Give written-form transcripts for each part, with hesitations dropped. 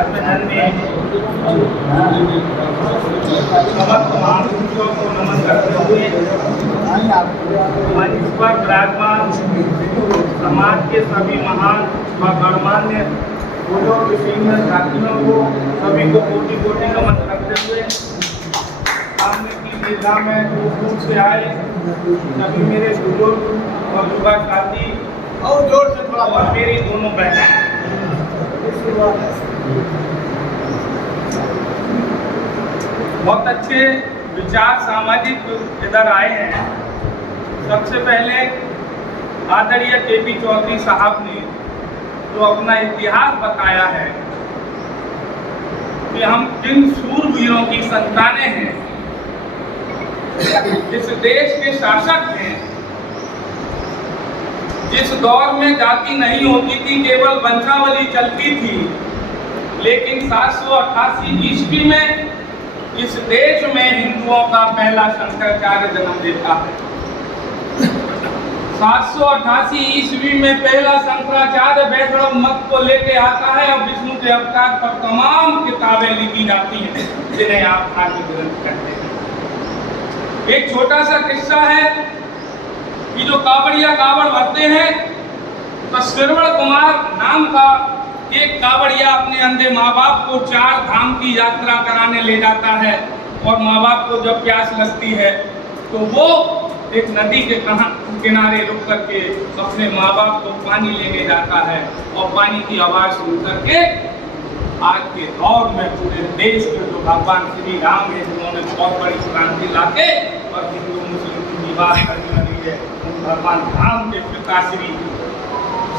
राजमहल में समस्त महापुरुषों को नमन करते हुए मंच पर विराजमान समाज के सभी महान व गणमान्य बुजुर्ग सीनियर साथियों को सभी को कोटि कोटि नमन करते हुए सामने की दीर्घा में दूर से आए सभी मेरे बुजुर्ग और युवा साथी और जोर से थोड़ा और मेरी दोनों बहनें बहुत अच्छे विचार सामाजिक इधर आए हैं। सबसे पहले आदरणीय केपी चौधरी साहब ने जो अपना इतिहास बताया है कि हम किन सूरवीरों की संतानें हैं, जिस देश के शासक हैं, जिस दौर में जाति नहीं होती थी, केवल वंशावली चलती थी, लेकिन 788 ईस्वी में इस देश में हिंदुओं का पहला शंकराचार्य जन्म लेता है। 788 ईस्वी में पहला शंकराचार्य वैष्णव मत को लेके आता है और विष्णु के अवतार पर तमाम किताबें लिखी जाती हैं जिन्हें आप धार्मिक ग्रंथ कहते हैं। एक छोटा सा किस्सा है कि जो कावड़िया कावड़ भरते हैं तो श्रवण कुमार नाम का एक कावड़िया अपने अंधे माँ बाप को 4 धाम की यात्रा कराने ले जाता है और माँ बाप को जब प्यास लगती है तो वो एक नदी के किनारे रुक करके अपने माँ बाप को पानी लेने जाता है और पानी की आवाज सुन करके आज के दौर में पूरे देश के जो भगवान श्री राम है जिन्होंने बहुत बड़ी क्रांति लाके और हिंदू मुस्लिम की विवाह करने लगी है, भगवान राम के पिता श्री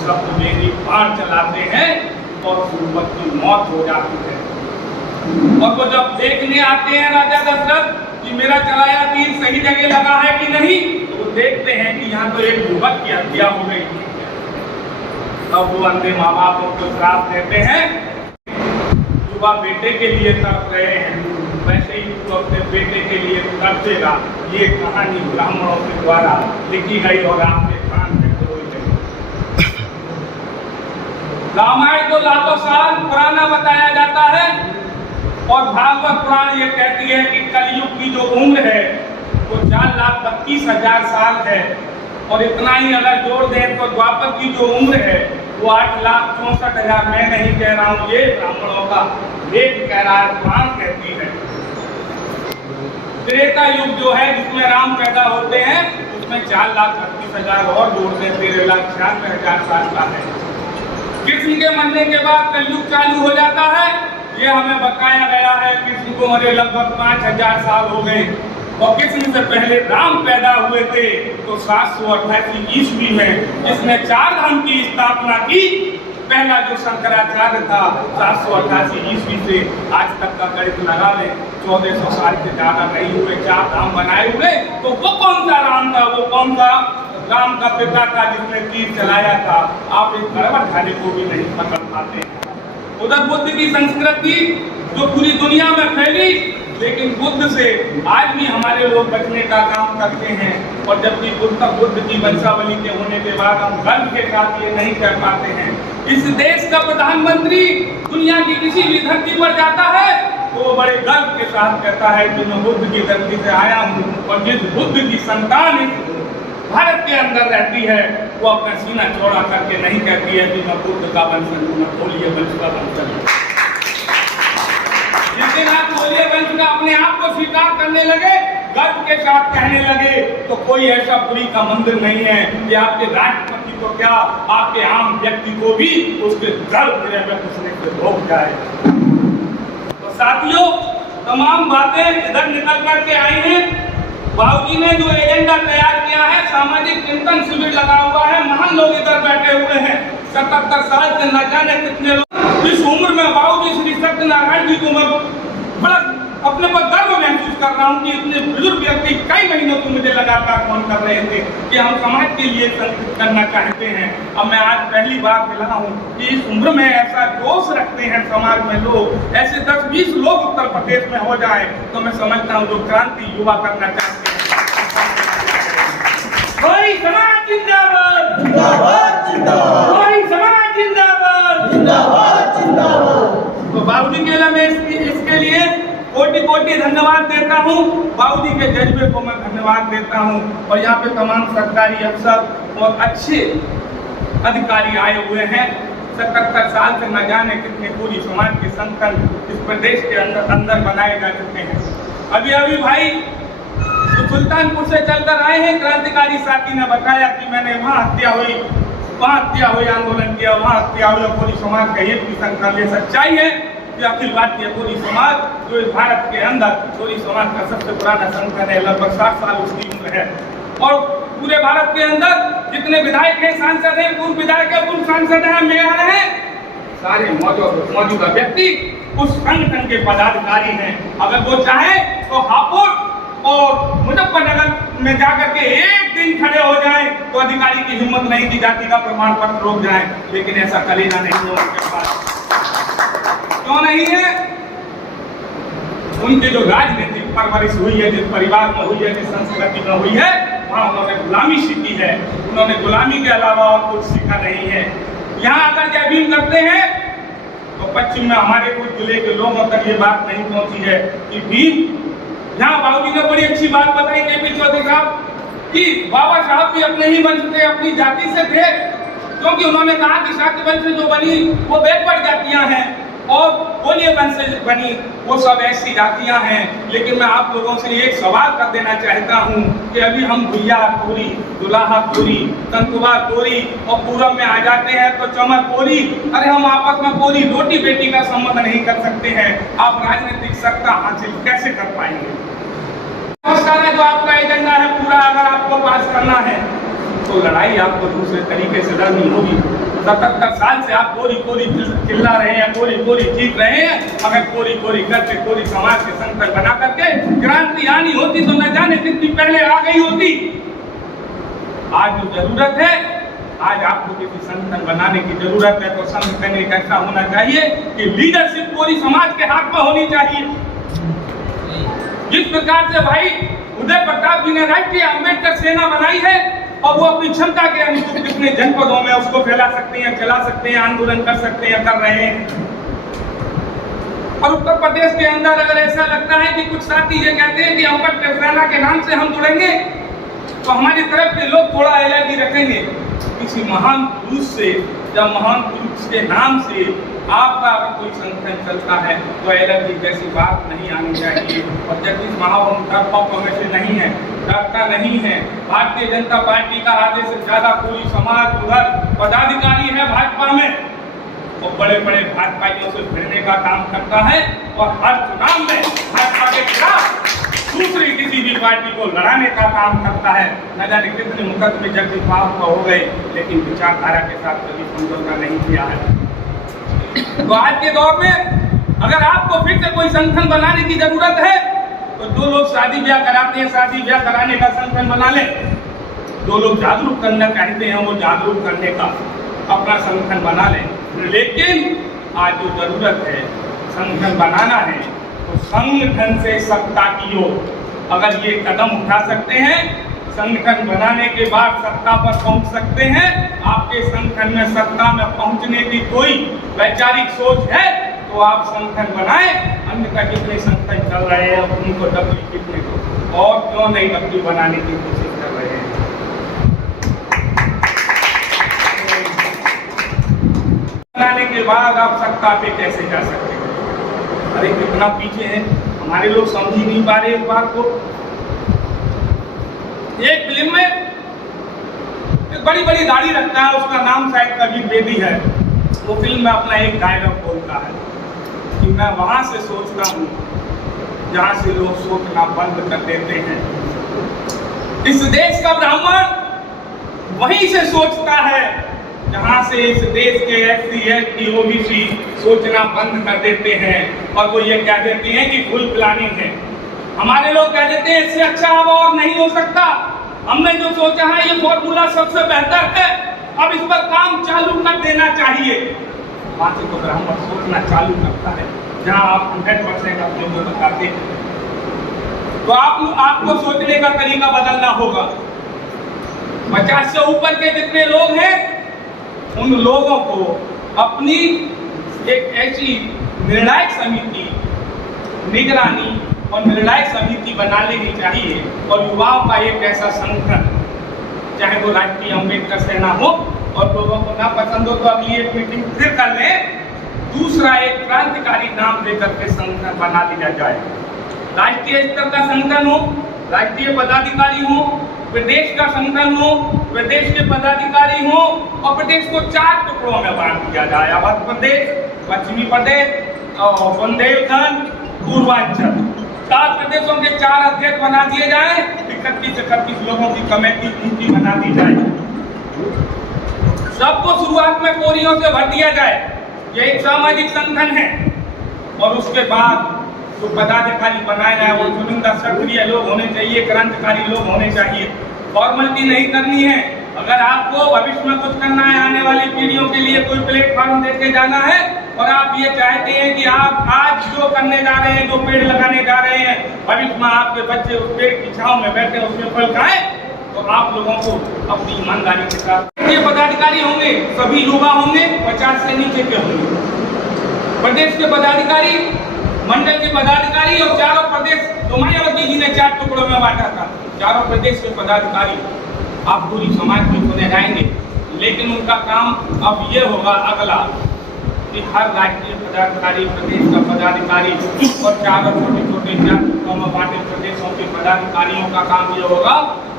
शब्द मेरी बाढ़ चलाते हैं और सूरत की मौत हो जाती है। और वो जब देखने आते हैं राजा दशरथ कि मेरा चलाया तीर सही जगह लगा है कि नहीं, तो वो देखते हैं कि यहाँ तो एक युवक की हत्या हो गई। अब वो अंधे माँ बापों को श्राप देते हैं, युवा बेटे के लिए तड़प रहे हैं, वैसे ही तो अपने बेटे के लिए तड़पेगा। ये कहानी ब्राह्मणों के द्वारा लिखी गई और आपके कान में खोई गई। रामायण को लाखों साल पुराना बताया जाता है और भागवत पुराण ये कहती है कि कलयुग की जो उम्र है वो 4,32,000 साल है और इतना ही अगर जोड़ दें तो द्वापर की जो उम्र है वो 8,64,000। मैं नहीं कह रहा हूँ, ये ब्राह्मणों का वेद कह रहा है, पुराण कहती है। त्रेता युग जो है जिसमें राम पैदा होते हैं उसमें 4,38,000 और जोड़ दें 13,96,000 साल का है। कृष्ण के मरने के बाद कलयुग चालू हो जाता है। ये हमें बताया गया है कृष्ण को मरे लगभग 5,000 साल हो गए और कृष्ण से पहले राम पैदा हुए थे तो 788 ईस्वी में जिसने 4 धाम की स्थापना की, पहला जो शंकराचार्य था 788 ईस्वी से आज तक का गणित लगा लें 1400 साल से ज्यादा नहीं हुए, 4 धाम बनाए हुए। तो वो कौन सा राम था, वो कौन सा राम का पिता था जिसने तीर चलाया था, आप इस गर्भधारी को भी नहीं पकड़ पाते। उधर बुद्ध की संस्कृति जो पूरी दुनिया में फैली, लेकिन बुद्ध से आज भी हमारे लोग बचने का काम करते हैं और जबकि बुद्ध की वंशावली के होने के बाद हम गर्व के साथ ये नहीं कह पाते हैं। इस देश का प्रधानमंत्री दुनिया की किसी भी धरती पर जाता है तो वो बड़े गर्व के साथ कहता है कि मैं बुद्ध की धरती से आया हूँ और जिस बुद्ध की संतान भारत के अंदर रहती है वो अपना सीना चौड़ा करके नहीं कहती है कि मैं बुद्ध का वंशज हूँ, मैं कोलिय वंश का वंशज हूँ। जिस दिन आप कोलिय वंश का अपने आप को स्वीकार करने लगे, गर्व के साथ कहने लगे, तो कोई ऐसा पुरी का मंदिर नहीं है कि आपके राष्ट्रपति को क्या आपके आम व्यक्ति को भी उसके गर्व में घुसने से रोक जाए। तो साथियों, तमाम बातें इधर निकल करके आई हैं। बाबूजी ने जो एजेंडा तैयार किया है, सामाजिक चिंतन शिविर लगा हुआ है, महान लोग इधर बैठे हुए हैं। 77 साल से न जाने कितने लोग इस उम्र में बाबूजी श्री सत्यनारायण जी को मैं बड़ा अपने पर गर्व महसूस कर रहा हूँ कि इतने बुजुर्ग व्यक्ति कई महीनों से मुझे लगातार फोन कर रहे थे कि हम समाज के लिए करना चाहते हैं। अब मैं आज पहली बार मिला हूँ कि इस उम्र में ऐसा जोश रखते हैं समाज में लोग, ऐसे 10-20 लोग उत्तर प्रदेश में हो जाए तो मैं समझता हूँ जो क्रांति युवा करना चाहते हैं। कोई समाज जिंदाबाद, जिंदाबाद, जिंदाबाद, कोई समाज जिंदाबाद, जिंदाबाद, जिंदाबाद। तो बाबूजी के लिए मैं इसके लिए कोटि कोटि धन्यवाद देता हूँ। बाबूजी के जज्बे को मैं धन्यवाद देता हूँ। और यहाँ पे तमाम सरकारी अफसर और अच्छे अधिकारी आए हुए हैं। 77 साल से न जाने कितने पूरी समाज के संगठन इस प्रदेश के अंदर बनाए जा चुके हैं। अभी अभी भाई तो सुल्तानपुर से चलकर आए हैं, क्रांतिकारी साथी ने बताया कि मैंने वहाँ हत्या हुई, वहाँ हत्या हुई, आंदोलन किया, वहाँ हत्या हुई, पूरी समाज का एक भी संगठन। ये सच्चाई है कि अखिल भारतीय पूरी समाज जो इस भारत के अंदर पूरी समाज का सबसे पुराना संगठन है, लगभग 60 साल उसकी उम्र है। और पूरे भारत के अंदर जितने विधायक हैं, सांसद हैं, पूर्व विधायक हैं, पूर्व सांसद हैं, मेयर हैं, सारे मौजूदा व्यक्ति उस संगठन के पदाधिकारी हैं। अगर वो चाहे तो हापुड़ और मुजफ्फरनगर में जाकर के एक दिन खड़े हो जाएं तो अधिकारी की हिम्मत नहीं की जाती का प्रमाण पत्र रोक जाएं, लेकिन ऐसा कलेजा नहीं है उनके पास। क्यों नहीं है? उनकी जो राजनीतिक परवरिश हुई है, जिस परिवार में हुई है, जिस संस्कृति में हुई है, वहाँ उन्होंने गुलामी सीखी है। उन्होंने गुलामी के अलावा और कुछ सीखा नहीं है। यहाँ अगर जय भीम करते हैं तो पश्चिम में हमारे कुछ जिले के लोगों तक ये बात नहीं पहुंची है कि भीम, यहाँ बाबूजी ने बड़ी अच्छी बात बताई केपी चौधरी साहब कि बाबा साहब भी अपने ही वंश से, अपनी जाति से थे, क्योंकि उन्होंने कहा कि शाक्य वंश जो बनी वो बैकवर्ड जातियां हैं और कोल्य वंश से बनी वो सब ऐसी जातियां हैं। लेकिन मैं आप लोगों से एक सवाल कर देना चाहता हूं कि अभी हम भुइया कोरी, दुलाहा कोरी, तंतुबा कोरी और पूरब में आ जाते हैं तो चमक कोरी। अरे हम आपस में कोरी रोटी बेटी का संबंध नहीं कर सकते हैं, आप राजनीतिक सत्ता हासिल कैसे कर पाएंगे? नमस्कार है जो आपका एजेंडा है पूरा अगर आपको पास करना है तो लड़ाई आपको दूसरे तरीके से लड़नी होगी। 77 साल से आप कोरी कोरी चिल्ला रहे हैं, कोरी कोरी चीख रहे हैं। अगर कोरी कोरी करके कोरी समाज के संगठन बना करके क्रांति आनी होती तो न जाने कितनी पहले आ गई होती। आज जो जरूरत है, आज आपको किसी संगठन बनाने की जरूरत है तो संगठन एक ऐसा होना चाहिए कि लीडरशिप पूरी समाज के हाथ में होनी चाहिए। जिस प्रकार से भाई उदय प्रताप जी ने राष्ट्रीय अम्बेडकर सेना बनाई है और वो अपनी क्षमता के अनुरूप कितने जनपदों में उसको फैला सकते हैं, चला सकते हैं, आंदोलन कर सकते हैं, कर रहे हैं। और उत्तर प्रदेश के अंदर अगर ऐसा लगता है कि कुछ साथी ये कहते हैं कि अम्बेडकर सेना के नाम से हम जुड़ेंगे तो हमारी तरफ के लोग थोड़ा एलर्जी रखेंगे। किसी महान पुरुष से, जब महान पुरुष के नाम से आपका अगर कोई संगठन चलता है तो एलर्जी जैसी बात नहीं आनी चाहिए। और जगदीश महावन डरपोक में से नहीं है, डरता नहीं है। भारतीय जनता पार्टी का आधे से ज्यादा पूरी समाज उधर पदाधिकारी है भाजपा में, और बड़े बड़े भाजपाइयों से भिड़ने का काम करता है और हर चुनाव में भाजपा के खिलाफ दूसरी किसी भी पार्टी को लड़ाने का काम करता है। न जाने कितने मुकदमे जगदीश महावन को हो गए, लेकिन विचारधारा के साथ कभी समझौता नहीं किया है। तो आज के दौर में अगर आपको फिर से कोई संगठन बनाने की जरूरत है तो जो लोग शादी ब्याह कराते हैं, शादी ब्याह कराने का संगठन बना लें। जो लोग जागरूक करना चाहते हैं वो जागरूक करने का अपना संगठन बना लें। लेकिन आज जो जरूरत है संगठन बनाना है तो संगठन से सत्ता की ओर अगर ये कदम उठा सकते हैं, संगठन बनाने के बाद सत्ता पर पहुंच सकते हैं। आपके संगठन में सत्ता में पहुंचने की कोई वैचारिक सोच है तो आप संगठन बनाएं। अन्यथा कितने संगठन चल रहे हैं उनको डबली कितने को और क्यों नहीं डबली बनाने की कोशिश कर रहे हैं। बनाने के बाद आप सत्ता पे कैसे जा सकते हैं? अरे कितना पीछे है, हमारे लोग समझ ही नहीं पा रहे इस बात को। एक फिल्म में एक बड़ी बड़ी दाढ़ी रखता है, उसका नाम शायद कबीर बेदी है। वो फिल्म में अपना एक डायलॉग बोलता है कि मैं वहां से सोचता हूँ जहां से लोग सोचना बंद कर देते हैं। इस देश का ब्राह्मण वहीं से सोचता है जहां से इस देश के SC/ST OBC सोचना बंद कर देते हैं और वो ये कह देते हैं कि फुल प्लानिंग है। हमारे लोग कह देते हैं इससे अच्छा अब और नहीं हो सकता, हमने जो सोचा है ये फॉर्मूला सबसे बेहतर है, अब इस पर काम चालू कर देना चाहिए। वहां से तो ब्राह्मण सोचना चालू करता है जहां आप 100% अपने को बताते हैं। तो आपको सोचने का तरीका बदलना होगा। 50 से ऊपर के जितने लोग हैं उन लोगों को अपनी एक ऐसी निर्णायक समिति निगरानी और निर्णायक समिति बना लेनी चाहिए और युवाओं का एक ऐसा संगठन, चाहे वो राष्ट्रीय अम्बेडकर सेना हो और लोगों को ना पसंद हो तो अगली एक मीटिंग फिर कर लें, दूसरा एक क्रांतिकारी नाम देकर के संगठन बना लिया जाए। राष्ट्रीय स्तर का संगठन हो, राष्ट्रीय पदाधिकारी हो, प्रदेश का संगठन हो, प्रदेश के पदाधिकारी हो और प्रदेश को 4 टुकड़ों में बांट दिया जाए। मध्य प्रदेश, पश्चिमी प्रदेश, बुंदेलखंड, पूर्वांचल, 4 प्रदेशों के 4 अध्यक्ष बना दिए जाए। 31 लोगों की कमेटी उनकी बना दी जाए। सबको शुरुआत में कोरियों से भर दिया जाए। ये एक सामाजिक संगठन है और उसके बाद जो पदाधिकारी बनाए जाए वो चुनिंदा सक्रिय लोग होने चाहिए, क्रांतिकारी लोग होने चाहिए। फॉर्मेलिटी नहीं करनी है। अगर आपको भविष्य में कुछ करना है, आने वाली पीढ़ियों के लिए कोई प्लेटफॉर्म देके जाना है और आप ये चाहते हैं कि आप आज जो करने जा रहे हैं, जो पेड़ लगाने जा रहे हैं, भविष्य में आपके बच्चे उस पेड़ की छांव में बैठे उसमें फल खाएं, तो आप लोगों को अपनी ईमानदारी के साथ ये पदाधिकारी होंगे, सभी युवा होंगे, 50 से नीचे के होंगे। प्रदेश के पदाधिकारी, मंडल के पदाधिकारी और 4 प्रदेश, तो मायावती जी ने 4 टुकड़ों में बांटा था। 4 प्रदेश के पदाधिकारी आप पूरी समाज में चुने जाएंगे, लेकिन उनका काम अब ये होगा अगला कि हर राष्ट्रीय पदाधिकारी, प्रदेश का पदाधिकारी और 4 छोटे-छोटे 4 टुकड़ों में बांटे प्रदेशों के पदाधिकारियों का काम ये होगा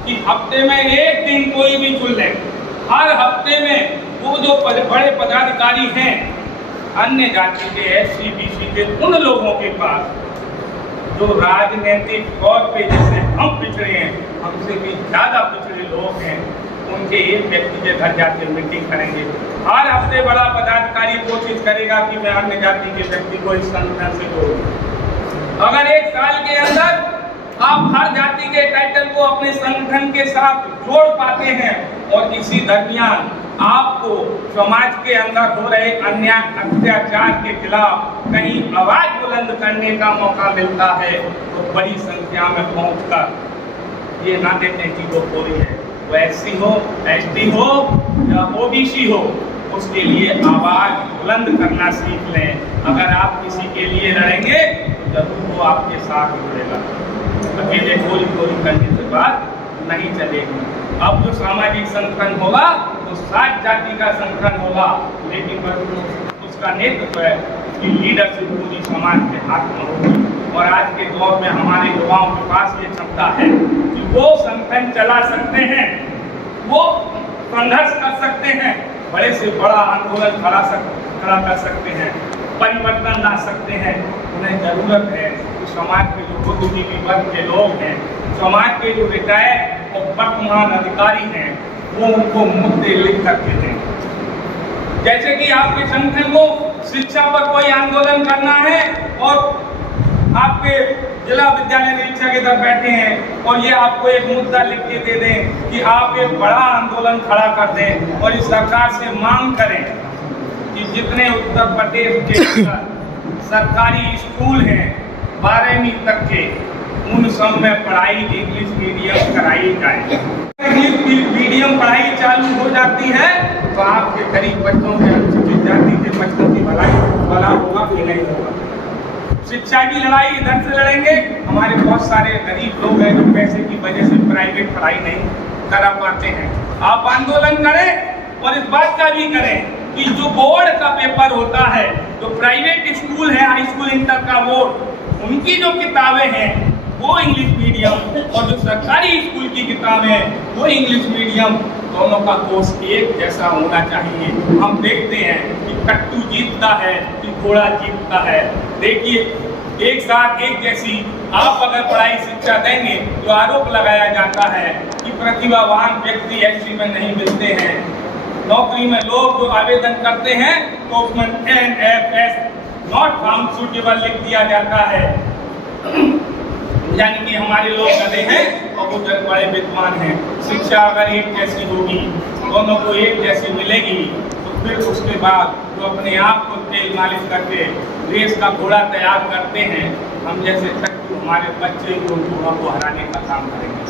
कि हफ्ते में एक दिन कोई भी चुन ले। हर हफ्ते में वो जो बड़े पदाधिकारी हैं अन्य जाति के, SC, BC के, उन लोगों के पास जो राजनीतिक तौर पे जैसे हम पिछड़े हैं, हमसे भी ज्यादा पिछड़े लोग हैं, उनके एक व्यक्ति के घर जाके मीटिंग करेंगे। हर हफ्ते बड़ा पदाधिकारी कोशिश करेगा कि मैं अन्य जाति के व्यक्ति को इस संगठन से जोड़ूं। अगर 1 साल के अंदर आप हर जाति के टाइटल को अपने संगठन के साथ जोड़ पाते हैं और इसी दरमियान आपको समाज के अंदर हो रहे अन्याय अत्याचार के खिलाफ कहीं आवाज बुलंद करने का मौका मिलता है तो बड़ी संख्या में पहुंचकर ये ना देखें कि वो कोई है, वो SC हो, ST हो या OBC हो, उसके लिए आवाज बुलंद करना सीख लें। अगर आप किसी के लिए लड़ेंगे तो जरूर वो आपके साथ जुड़ेगा। अकेले गोली करने से बात नहीं चलेगी। अब जो सामाजिक संगठन होगा तो 60 जाति का संगठन होगा, लेकिन उसका नेतृत्व है कि लीडरशिप पूरी समाज के हाथ में होगी। और आज के दौर में हमारे युवाओं के पास ये क्षमता है कि वो संगठन चला सकते हैं, वो संघर्ष कर सकते हैं, बड़े से बड़ा आंदोलन खड़ा कर सकते हैं, परिवर्तन ला सकते हैं। उन्हें जरूरत है कि समाज के जो बुद्धिजीवी वर्ग के लोग हैं, समाज के जो रिटायर्ड और वर्तमान अधिकारी हैं, वो उनको मुद्दे लिख करके दें। जैसे कि आपके संगठन को शिक्षा पर कोई आंदोलन करना है और आपके जिला विद्यालय निरीक्षक इधर बैठे हैं और ये आपको एक मुद्दा लिख के दे दें कि आप एक बड़ा आंदोलन खड़ा कर दें और इस सरकार से मांग करें कि जितने उत्तर प्रदेश के सरकारी स्कूल हैं 12वीं तक के, उन सब में पढ़ाई इंग्लिश मीडियम कराई जाए। इंग्लिश मीडियम पढ़ाई चालू हो जाती है तो आपके गरीब बच्चों के, अनुसूचित जाति के बच्चों की भला होगा कि नहीं होगा। शिक्षा की लड़ाई इधर से लड़ेंगे। हमारे बहुत सारे गरीब लोग हैं जो पैसे की वजह से प्राइवेट पढ़ाई नहीं करा पाते हैं। आप आंदोलन करें और इस बात का भी करें कि जो बोर्ड का पेपर होता है, जो प्राइवेट स्कूल है, हाई स्कूल इंटर का बोर्ड, उनकी जो किताबें हैं वो इंग्लिश मीडियम और जो सरकारी स्कूल की किताबें हैं वो इंग्लिश मीडियम, दोनों का कोर्स एक जैसा होना चाहिए। हम देखते हैं कि कट्टू जीतता है कि घोड़ा जीतता है। देखिए, एक साथ एक जैसी आप अगर पढ़ाई शिक्षा देंगे तो आरोप लगाया जाता है कि प्रतिभावान व्यक्ति SC में नहीं मिलते हैं। नौकरी में लोग जो आवेदन करते हैं तो उसमें NFS नॉट फाउंड सूटेबल लिख दिया जाता है, यानी कि हमारे लोग गधे हैं और वो बड़े विद्वान हैं। शिक्षा अगर एक जैसी होगी, दोनों को एक जैसी मिलेगी, तो फिर उसके बाद जो अपने आप को तेल मालिश करके देश का घोड़ा तैयार करते हैं, हम जैसे तक हमारे बच्चे को घोड़ों को हराने का काम करेंगे।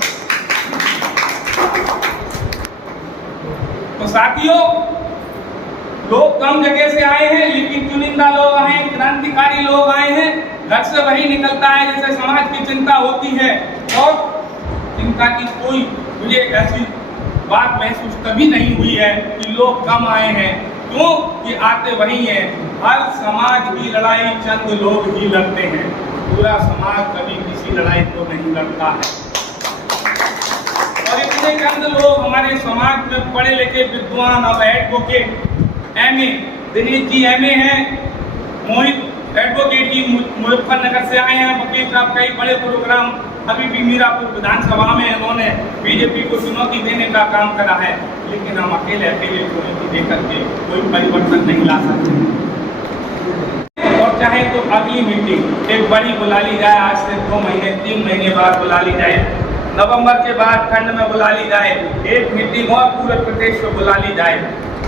तो साथियों, लोग कम जगह से आए हैं, लेकिन चुनिंदा लोग आए हैं, क्रांतिकारी लोग आए हैं। घर से वही निकलता है जैसे समाज की चिंता होती है, और चिंता की कोई मुझे ऐसी बात महसूस कभी नहीं हुई है कि लोग कम आए हैं। क्यों कि आते वही हैं। हर समाज की लड़ाई चंद लोग ही लड़ते हैं, पूरा समाज कभी किसी लड़ाई को नहीं लड़ता है। और इतने चंद लोग हमारे समाज में पढ़े लिखे विद्वान, अब advocate, MA, Dinesh ji MA हैं, मोहित एडवोकेट जी मुजफ्फरनगर से आए हैं, वकील साहब कई बड़े प्रोग्राम अभी भी मीरापुर विधानसभा में इन्होंने बीजेपी को चुनौती देने का काम करा है, लेकिन हम अकेले चुनौती देकर के कोई परिवर्तन नहीं ला सकते। और चाहे तो अगली मीटिंग एक बड़ी बुला ली जाए, आज से 2 महीने 3 महीने बाद बुला ली जाए, नवंबर के बाद खंड में बुला ली जाए, एक मीटिंग और पूरे प्रदेश में बुला ली जाए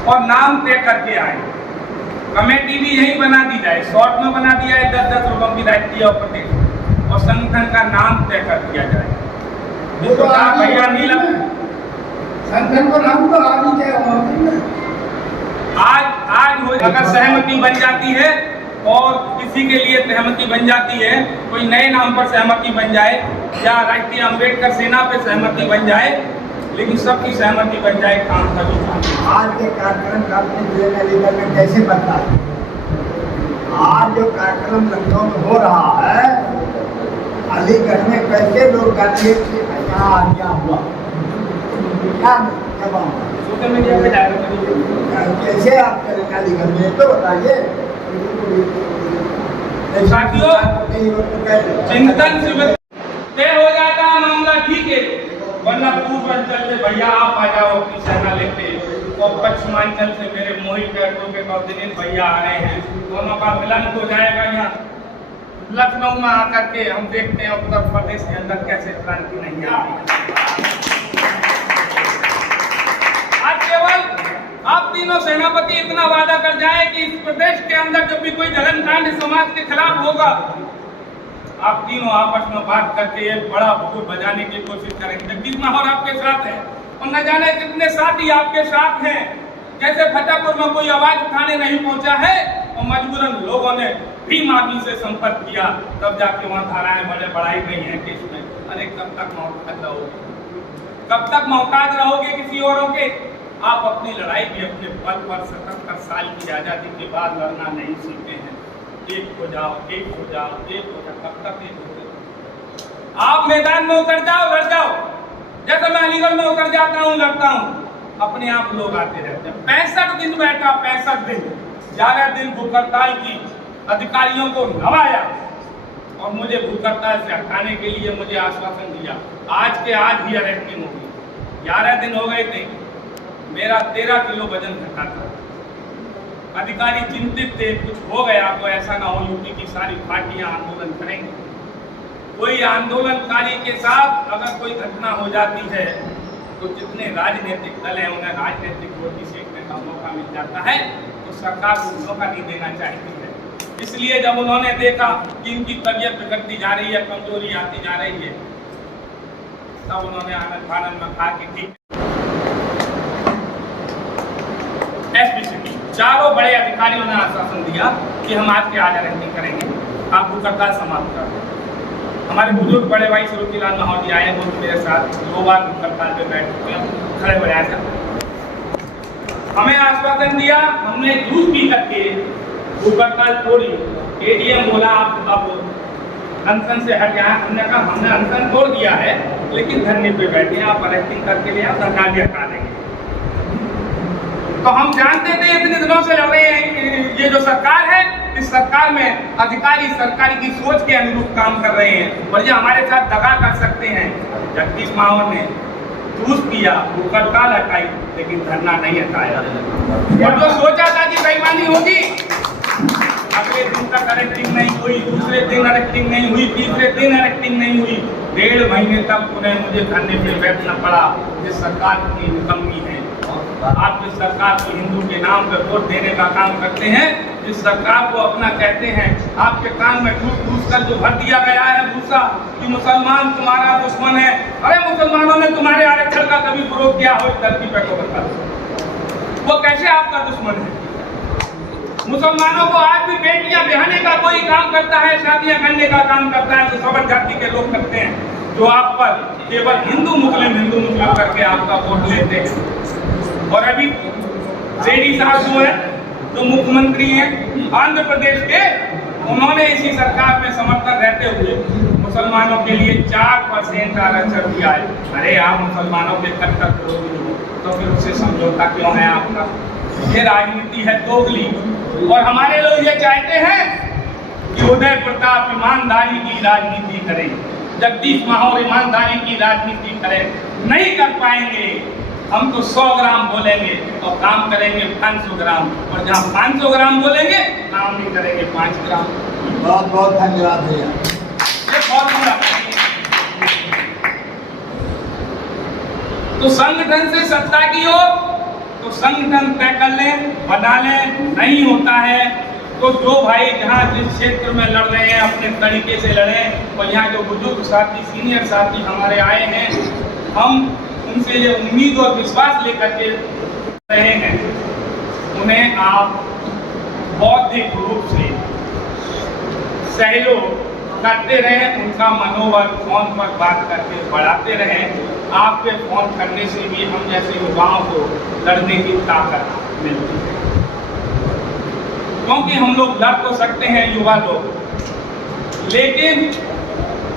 और नाम तय करके आए। कमेटी भी यही बना दी जाए, शॉर्ट में बना दिया है 10-10 लोगों की राष्ट्रीय और प्रदेश, और संगठन का नाम तय कर दिया जाए। तो भैया नहीं लगा संगठन को नाम तो आज ही आज हो, अगर सहमति बन जाती है और किसी के लिए सहमति बन जाती है, कोई नए नाम पर सहमति बन जाए या राष्ट्रीय अम्बेडकर सेना पे सहमति बन जाए, लेकिन सबकी सहमति बन जाए, काम तभी आज के कार्यक्रम का अपने जिले में अलीगढ़ में कैसे बनता है? आज जो कार्यक्रम लखनऊ में हो रहा है, अलीगढ़ में कैसे लोग जाते यहाँ आ गया हुआ क्या सोशल मीडिया पे जाकर कैसे आप करेंगे अलीगढ़ में, तो बताइए। साथियों, चिंतन शिविर तय हो जाता मामला, ठीक है, वरना पूर्वांचल से भैया आप आ जाओ अपनी सेना लेके, और पश्चिमांचल से मेरे मोहित एडवोकेट और दिनेश भैया आ रहे हैं, दोनों का मिलन हो जाएगा यहाँ लखनऊ में आकर के। हम देखते हैं उत्तर प्रदेश के अंदर कैसे क्रांति नहीं आती। आज केवल आप तीनों सेनापति इतना वादा कर जाए कि इस प्रदेश के अंदर जब भी कोई जघन्यकांड समाज के खिलाफ होगा, आप तीनों आपस में बात करके एक बड़ा भूल बजाने की कोशिश करेंगे। जगदीश माहौर आपके साथ है, और न जाने कितने साथी आपके साथ हैं। जैसे फतेहपुर में कोई आवाज उठाने नहीं पहुंचा है और मजबूरन लोगों ने भीम आर्मी से संपर्क किया, तब जाके वहां धाराएं बड़े बढ़ाई गई हैं केस में। अरे कब तक मोहताज रहोगे, कब तक मोहताज रहोगे किसी औरों के? आप अपनी लड़ाई भी अपने बल पर 77 साल की आजादी के बाद लड़ना नहीं सीखे हैं। एक हो जाओ, एक हो जाओ, एक हो जाओ, कब तक एक हो जाओ? आप मैदान में उतर जाओ, लड़ जाओ, जैसे मैं अलीगढ़ में उतर जाता हूँ, लड़ता हूँ, अपने आप लोग आते रहते हैं। 65 दिन बैठा, 65 दिन, 11 दिन भूख हड़ताल की, अधिकारियों को नवाया और मुझे भूख हड़ताल से हटाने के लिए मुझे आश्वासन दिया। आज के आज ही अरेस्टिंग होगी। 11 दिन हो गए थे, मेरा 13 किलो वजन घटा था। अधिकारी चिंतित थे कुछ हो गया तो ऐसा ना हो यूपी की सारी पार्टियां आंदोलन करेंगी। कोई आंदोलनकारी के साथ अगर कोई घटना हो जाती है तो जितने राजनीतिक दल हैं उन्हें राजनीतिक रोटी सेकने का मौका मिल जाता है, तो सरकार को मौका नहीं देना चाहती है। इसलिए जब उन्होंने देखा कि इनकी तबीयत बिगड़ती जा रही है, कमजोरी आती जा रही है, तब उन्होंने आनंद फानंद में कहा कि ठीक एसपीसीटी चारों बड़े अधिकारियों ने आश्वासन दिया कि हम आज के आज अरेस्टिंग करेंगे, आप भूख हड़ताल समाप्त कर दें। हमारे बुजुर्ग बड़े भाई सुरुचिलाल महोदय आए, वो मेरे साथ 2 बार भूख हड़ताल पे बैठ चुके हैं, खड़े हो जाए। हमें आश्वासन दिया, हमने जूस पी करके भूख हड़ताल तोड़ी। एडीएम बोला आप अब अनशन से हट जाए। हमने कहा हमने अनशन तोड़ दिया है, लेकिन धरने पे बैठे हैं, आप अरेस्टिंग करके ले आओ, धरना भी हटा देंगे। तो हम जानते थे इतने दिनों से लड़ रहे हैं, ये जो सरकार है, इस सरकार में अधिकारी सरकारी की सोच के अनुरूप काम कर रहे हैं और ये हमारे साथ दगा कर सकते हैं। जगदीश माहौर ने जूस किया, भूख हड़ताल हटाई, लेकिन धरना नहीं हटाया। और जो सोचा था कि बेईमानी होगी, अगले दिन तक अरेस्टिंग नहीं हुई, दूसरे दिन अरेस्टिंग नहीं हुई, तीसरे दिन अरेस्टिंग नहीं हुई। 1.5 महीने तक उन्हें मुझे धरने पे बैठना पड़ा। ये सरकार की निकम्मी है। आप जिस सरकार को हिंदू के नाम पर वोट देने का काम करते हैं, जिस सरकार को अपना कहते हैं, आपके कान में ठूस कर जो भर दिया गया है भूसा कि मुसलमान तुम्हारा दुश्मन है। अरे मुसलमानों ने तुम्हारे आरक्षण का कभी विरोध किया हो इस धरती पर, को बता दो वो कैसे आपका दुश्मन है? मुसलमानों को आज भी बेटियां ब्याहने का कोई काम करता है, शादियां करने का काम करता है तो सबर जाति के लोग करते हैं, जो आप पर केवल हिंदू मुस्लिम करके आपका वोट लेते हैं। और अभी रेड्डी साहब जो है, जो मुख्यमंत्री हैं आंध्र प्रदेश के, उन्होंने इसी सरकार में समर्थन रहते हुए मुसलमानों के लिए 4% आरक्षण दिया है। अरे आप मुसलमानों के कट्टर विरोधी हो तो फिर उससे समझौता क्यों है आपका? ये राजनीति है दोगली। और हमारे लोग ये चाहते हैं कि उदय प्रताप ईमानदारी की राजनीति करें, जगदीश महावर ईमानदारी की राजनीति करें। नहीं कर पाएंगे। हम तो 100 ग्राम बोलेंगे और काम करेंगे 500 ग्राम, और जहाँ 500 ग्राम बोलेंगे काम नहीं करेंगे 5 ग्राम। बहुत बहुत धन्यवाद भैया। ये बहुत बड़ा तो संगठन से सत्ता की ओर, तो संगठन तय कर लें, बना लें। नहीं होता है तो जो भाई जहाँ जिस क्षेत्र में लड़ रहे हैं अपने तरीके से लड़ें। और यहाँ जो बुजुर्ग साथी, सीनियर साथी हमारे आए हैं, हम उनसे ये उम्मीद और विश्वास लेकर के रहे हैं, उन्हें आप बौद्धिक रूप से सहयोग करते रहें, उनका मनोबल फोन पर बात करके बढ़ाते रहें। आपके फोन करने से भी हम जैसे युवाओं को लड़ने की ताकत मिलती है, क्योंकि हम लोग लड़ तो सकते हैं युवा लोग, लेकिन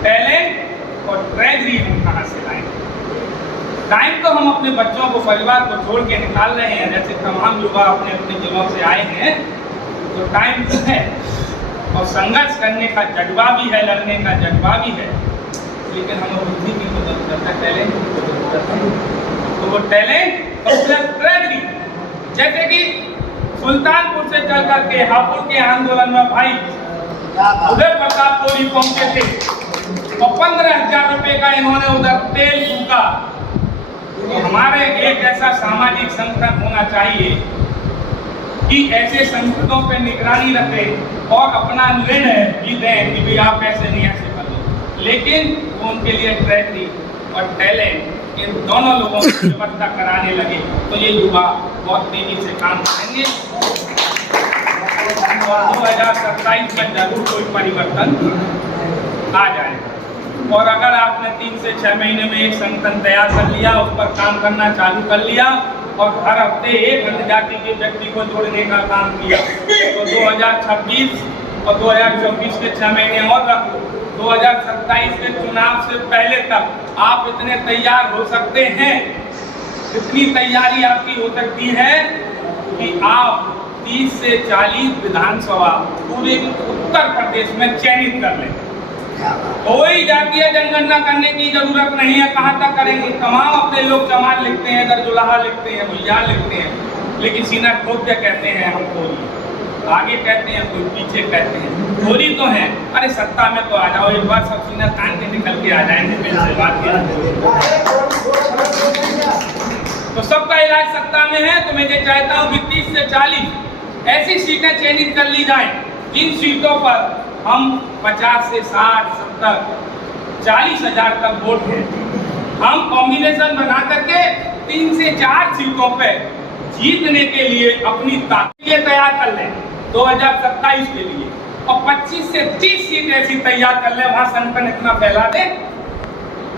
टैलेंट और ट्रेजरी हम कहाँ से लाएंगे? टाइम तो हम अपने बच्चों को, परिवार को छोड़ के निकाल रहे हैं, जैसे तमाम युवा अपने अपने जगहों से आए हैं, तो टाइम तो है और संघर्ष करने का जज्बा भी है, लड़ने का जज्बा भी है, लेकिन हमें बुद्धि की मदद करता है, टैलेंट की मदद करता है। तो वो टैलेंट और ट्रेजरी, जैसे कि सुल्तानपुर से चल करके हापुड़ के आंदोलन में भाई उदय प्रताप कोरी पहुंचे थे और 15,000 रुपए का इन्होंने उधर तेल फूका। तो हमारे एक ऐसा सामाजिक संगठन होना चाहिए कि ऐसे संगठनों पे निगरानी रखें और अपना निर्णय भी दें कि भाई आप ऐसे नहीं ऐसे कर लो, लेकिन वो उनके लिए ट्रेजरी और टैलेंट इन दोनों लोगों की व्यवस्था कराने लगे तो ये युवा बहुत तेजी से काम करेंगे। 2027 में जरूर कोई परिवर्तन आ जाएगा। और अगर आपने 3 से 6 महीने में एक संगठन तैयार कर लिया, उस पर काम करना चालू कर लिया और हर हफ्ते एक अन्य जाति के व्यक्ति को जोड़ने का काम किया, तो 2026 और 2024 के 6 महीने और रख लो, 2027 के चुनाव से पहले तक आप इतने तैयार हो सकते हैं, इतनी तैयारी आपकी हो सकती है कि आप 30 से 40 विधानसभा पूरे उत्तर प्रदेश में चयनित कर लें। कोई जातीय जनगणना करने की जरूरत नहीं है। कहाँ तक करेंगे? तमाम अपने लोग जमात लिखते हैं, दरजुलाहा लिखते हैं, भैया लिखते हैं, लेकिन सीना ठोक के कहते हैं हम कोरी, आगे कहते हैं कोई पीछे कहते हैं, कोरी तो है। अरे सत्ता में तो आ जाओ एक बार, सब सीना तान के निकल के आ जाएंगे। तो सबका इलाज सत्ता में है। तो मैं ये चाहता हूँ कि 30 से 40 ऐसी सीटें चयनित कर ली जाएं, जिन सीटों पर हम 50 से 60, 70, 40 हजार तक वोट है, हम कॉम्बिनेशन बना करके 3 से 4 सीटों पे जीतने के लिए अपनी ताकत तैयार कर लें 2027 के लिए, और 25 से 30 सीट ऐसी तैयार कर लें, वहां संगठन इतना फैला दें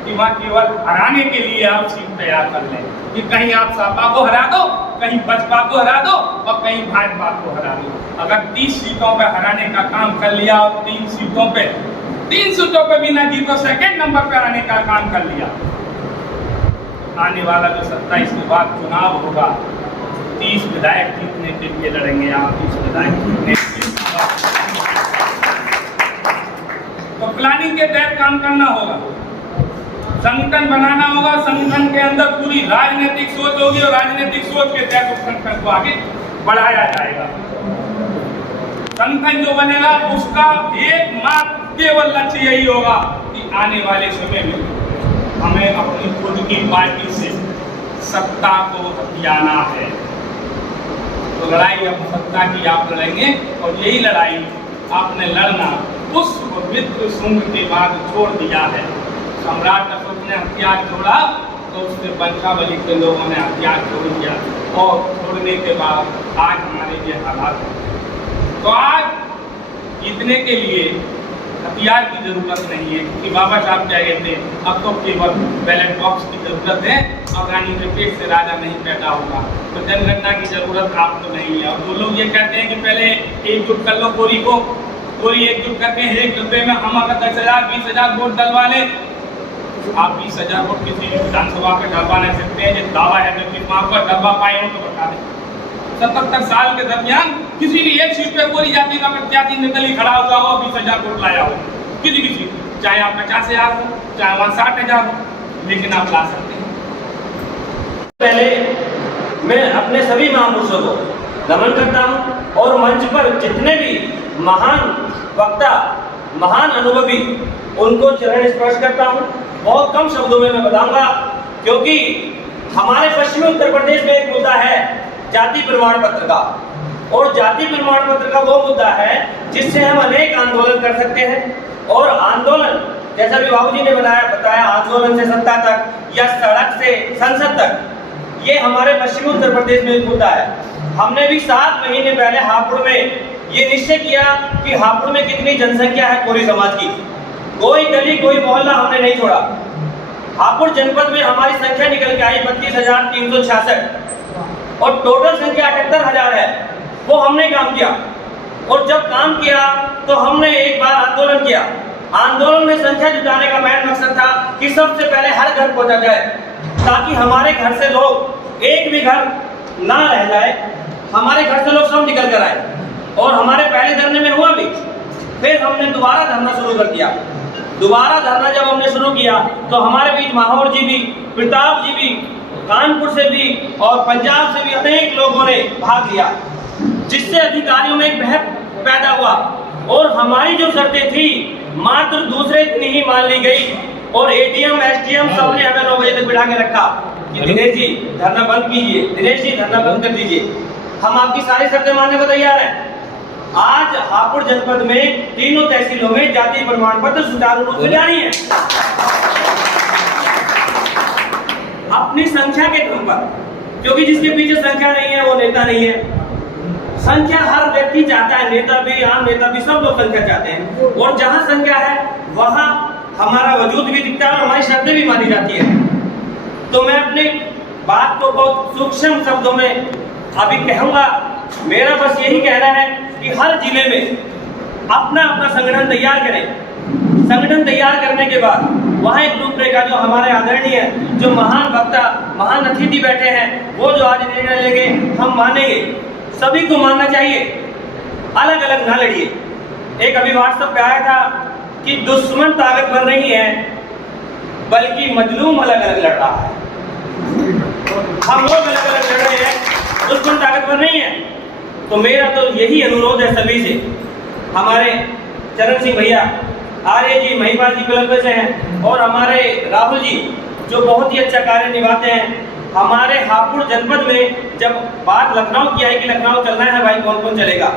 कि वहां केवल हराने के लिए आप सीट तैयार कर लें, कि कहीं आप सपा को हरा दो, कहीं बसपा को हरा दो और कहीं भाजपा को हरा दो। अगर 30 सीटों पे हराने का काम कर लिया और 3 सीटों पे भी ना जीतो, सेकंड नंबर पे आने का काम कर लिया, आने वाला जो 27 के बाद चुनाव होगा, 30 विधायक जीतने के लिए लड़ेंगे आप, 30 विधायक जीतने के लिए। तो प्लानिंग के तहत काम करना होगा, संगठन बनाना होगा, संगठन के अंदर पूरी राजनीतिक सोच होगी और राजनीतिक सोच के तहत उस संगठन को आगे बढ़ाया जाएगा। संगठन जो बनेगा उसका एकमात्र केवल लक्ष्य यही होगा कि आने वाले समय में हमें अपनी खुद की पार्टी से सत्ता को हथियाना है। तो लड़ाई अब सत्ता की आप लड़ेंगे, और यही लड़ाई आपने लड़ना उस पवित्र शुंग के बाद छोड़ दिया है। सम्राट अशोक ने हथियार छोड़ा तो उसके वंशावली के लोगों ने हथियार छोड़ दिया, और छोड़ने के बाद आज हमारे ये हालात तो आज जीतने के लिए हथियार की जरूरत नहीं है, क्योंकि बाबा साहब क्या कहते हैं, अब तो केवल बैलेट बॉक्स की जरूरत है और रानी के पेट से राजा नहीं पैदा होगा। तो जनगणना की जरूरत आपको नहीं है। और वो लोग ये कहते हैं कि पहले एकजुट कर लो कोरी एकजुट करके एक डब्बे में हम अगर 10,000 20,000 वोट डलवा लें, आप 20,000 वोट किसी भी विधानसभा पे डलवा नहीं सकते हैं। जो दावा है कि वहाँ पर डलवा पाए हो तो बता दें। 77 साल के दरमियान किसी भी एक सीट पे कोई जाति का प्रत्याशी निकल ही खड़ा हुआ हो, 20,000 वोट लाया हो किसी भी सीट, चाहे आप 50,000 हो, चाहे वहाँ 60,000 हो, लेकिन आप ला सकते हैं। पहले मैं अपने सभी महापुरुषों को नमन करता हूँ और मंच पर जितने भी महान वक्ता, महान अनुभवी, उनको चरण स्पर्श करता हूँ। बहुत कम शब्दों में मैं बताऊंगा, क्योंकि हमारे पश्चिमी उत्तर प्रदेश में एक मुद्दा है जाति प्रमाण पत्र का, और जाति प्रमाण पत्र का वो मुद्दा है जिससे हम अनेक आंदोलन कर सकते हैं। और आंदोलन, जैसा भी बाबूजी ने बताया, आंदोलन से सत्ता तक या सड़क से संसद तक, ये हमारे पश्चिमी उत्तर प्रदेश में एक मुद्दा है। हमने भी 7 महीने पहले हापुड़ में ये निश्चय किया कि हापुड़ में कितनी जनसंख्या है कोरी समाज की। कोई गली कोई मोहल्ला हमने नहीं छोड़ा। हापुड़ जनपद में हमारी संख्या निकल के आई 32,366 और टोटल संख्या 78,000 है। वो हमने काम किया, और जब काम किया तो हमने एक बार आंदोलन किया। आंदोलन में संख्या जुटाने का मेन मकसद था कि सबसे पहले हर घर पहुंचा जाए, ताकि हमारे घर से लोग एक भी घर ना रह जाए, हमारे घर से लोग सब निकल कर आए। और हमारे पहले धरने में हुआ भी। फिर हमने दोबारा धरना शुरू कर दिया। दोबारा धरना जब हमने शुरू किया तो हमारे बीच माहौर जी भी, प्रताप जी भी, कानपुर से भी और पंजाब से भी अनेक लोगों ने भाग लिया, जिससे अधिकारियों में एक बहस पैदा हुआ। और हमारी जो शर्तें थी मात्र दूसरे दिन ही मान ली गई, और एडीएम एसडीएम सबने हमें 9 बजे तक बिठा के रखा कि दिनेश जी धरना बंद कीजिए, दिनेश जी धरना बंद कर दीजिए। हम आपकी सारी शर्तें मानने को तैयार हैं। आज हापुड़ जनपद में तीनों तहसीलों में जाति प्रमाण पत्र सुचारू रूप से जारी है। अपनी संख्या के क्रम पर, क्योंकि जिसके पीछे संख्या नहीं है वो नेता नहीं है। संख्या हर व्यक्ति चाहता है, नेता भी, आम नेता भी, सब लोग संख्या चाहते हैं। और जहां संख्या है वहां हमारा वजूद भी दिखता है और हमारी शर्तें भी मानी जाती है। तो मैं अपनी बात को बहुत सूक्ष्म शब्दों में अभी कहूंगा। मेरा बस यही कहना है कि हर जिले में अपना अपना संगठन तैयार करें। संगठन तैयार करने के बाद वहाँ एक रूपरेखा, जो हमारे आदरणीय, जो महान वक्ता, महान अतिथि बैठे हैं, वो जो आज निर्णय लेंगे हम मानेंगे। सभी को मानना चाहिए, अलग अलग ना लड़िए। एक अभी व्हाट्सएप पे आया था कि दुश्मन ताकतवर नहीं है बल्कि मजलूम अलग अलग लड़ रहा है। हम लोग अलग अलग लड़ रहे हैं, दुश्मन ताकतवर नहीं है। तो मेरा तो यही अनुरोध है सभी से। हमारे चरण सिंह भैया, आर्य जी, महिपाल जी कोलंबे से हैं, और हमारे राहुल जी जो बहुत ही अच्छा कार्य निभाते हैं। हमारे हापुड़ जनपद में जब बात लखनऊ की आई कि लखनऊ चलना है भाई, कौन कौन चलेगा,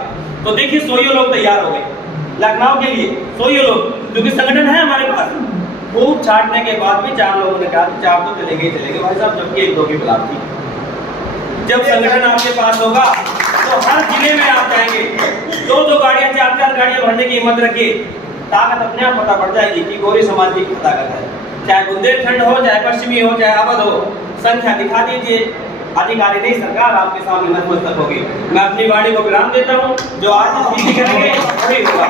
तो देखिए 100 लोग तैयार हो गए लखनऊ के लिए। 100 लोग, क्योंकि संगठन है हमारे पास। खूब छाटने के बाद भी 4 लोगों ने कहा 4 तो चलेंगे ही चलेंगे भाई साहब, जबकि 1-2 की बुलाव थी। जब संगठन आपके पास होगा तो हर जिले में आप जाएंगे, 2-2 गाड़ियां, 4-4 गाड़ियां भरने की हिम्मत रखिए। ताकत अपने आप पता पड़ जाएगी कि गौरी समाज की ताकत है। चाहे बुंदेलखंड हो, चाहे पश्चिमी हो, चाहे अवध हो, संख्या दिखा दीजिए। अधिकारी नहीं, सरकार आपके सामने नतमस्तक होगी। मैं अपनी वाणी को विराम देता हूँ। जो आज करेंगे वही होगा।